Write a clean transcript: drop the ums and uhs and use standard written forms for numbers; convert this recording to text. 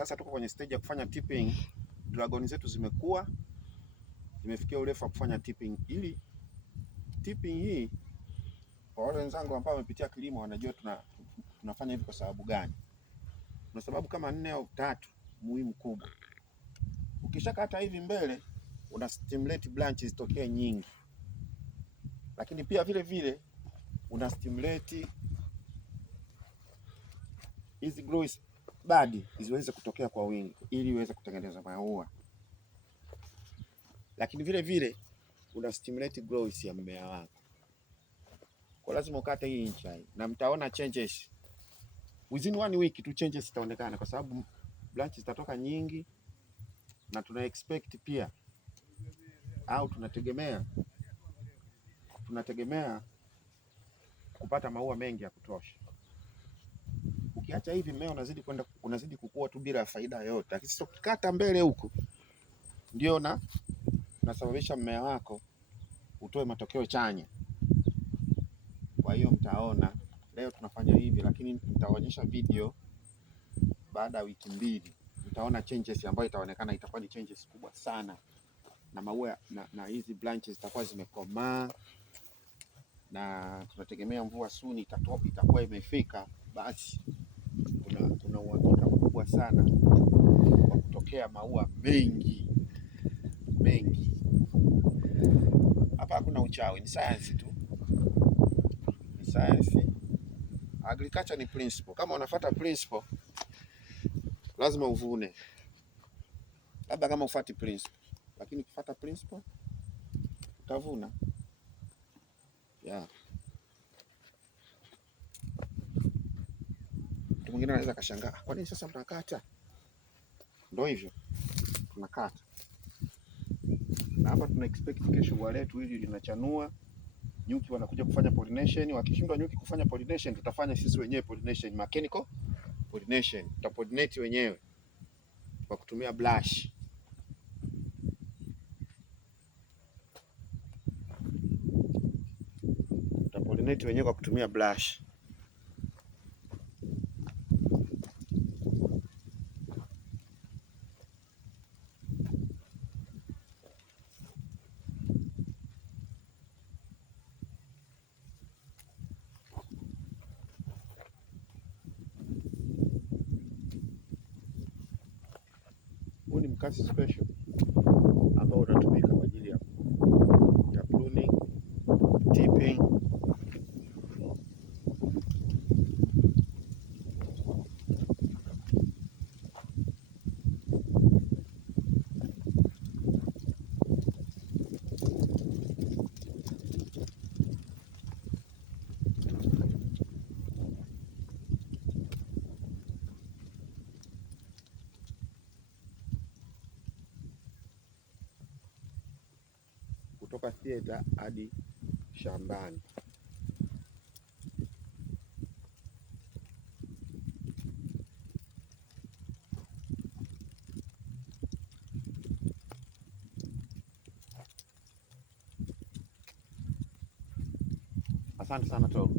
Sasa tuko kwenye stage ya kufanya tipping. Dragon zetu zimekuwa zimefikia urefu wa kufanya tipping. Ili tipping hii, kwa wale wenzangu ambao wamepitia kilimo wanajua tunafanya hivi kwa sababu gani. Kuna sababu kama 4 au 3 muhimu kubwa. Ukishakata hivi mbele, una stimulate branches zitokee nyingi, lakini pia vile vile una stimulate hizi growth bud ziweze kutokea kwa wingi ili iweze kutengeneza maua, lakini vile vile una stimulate growth ya mmea wako. Kwa lazima ukate hii ncha hii, na mtaona changes within 1 week tu, changes zitaonekana kwa sababu branches zitatoka nyingi, na tuna expect pia au tunategemea kupata maua mengi ya kutosha. Ukiacha hivi mmea unazidi kukua tu bila faida yoyote, lakini sio ukikata mbele huko ndio nasababisha mmea wako utoe matokeo chanya. Kwa hiyo mtaona leo tunafanya hivi, lakini nitaonyesha video baada ya wiki 2, mtaona changes ambayo itaonekana, itakuwa ni changes kubwa sana, na maua na hizi branches zitakuwa zimekomaa, na tunategemea mvua soon itakuwa imefika. Basi kuna uhakika mkubwa sana wa kutokea maua mengi. Hapa hakuna uchawi, ni science tu, ni science. Agriculture ni principle. Kama unafuata principle lazima uvune, labda kama ufuati principle, lakini ukifuata principle utavuna. Yeah. Mtu mwingine anaweza kashangaa, kwa nini sasa mnakata? Ndio hivyo, tunakata. Na hapa tuna expect kesho ua letu hili linachanua, nyuki wanakuja kufanya pollination. Wakishindwa nyuki kufanya pollination, tutafanya sisi wenyewe pollination, mechanical pollination. Tutapollinate wenyewe kwa kutumia brush. Tutapollinate wenyewe kwa kutumia brush. Huu ni mkasi special ambao unatumika kwa ajili ya pruning, tipping. Kutoka theater hadi shambani. Asante sana Tom.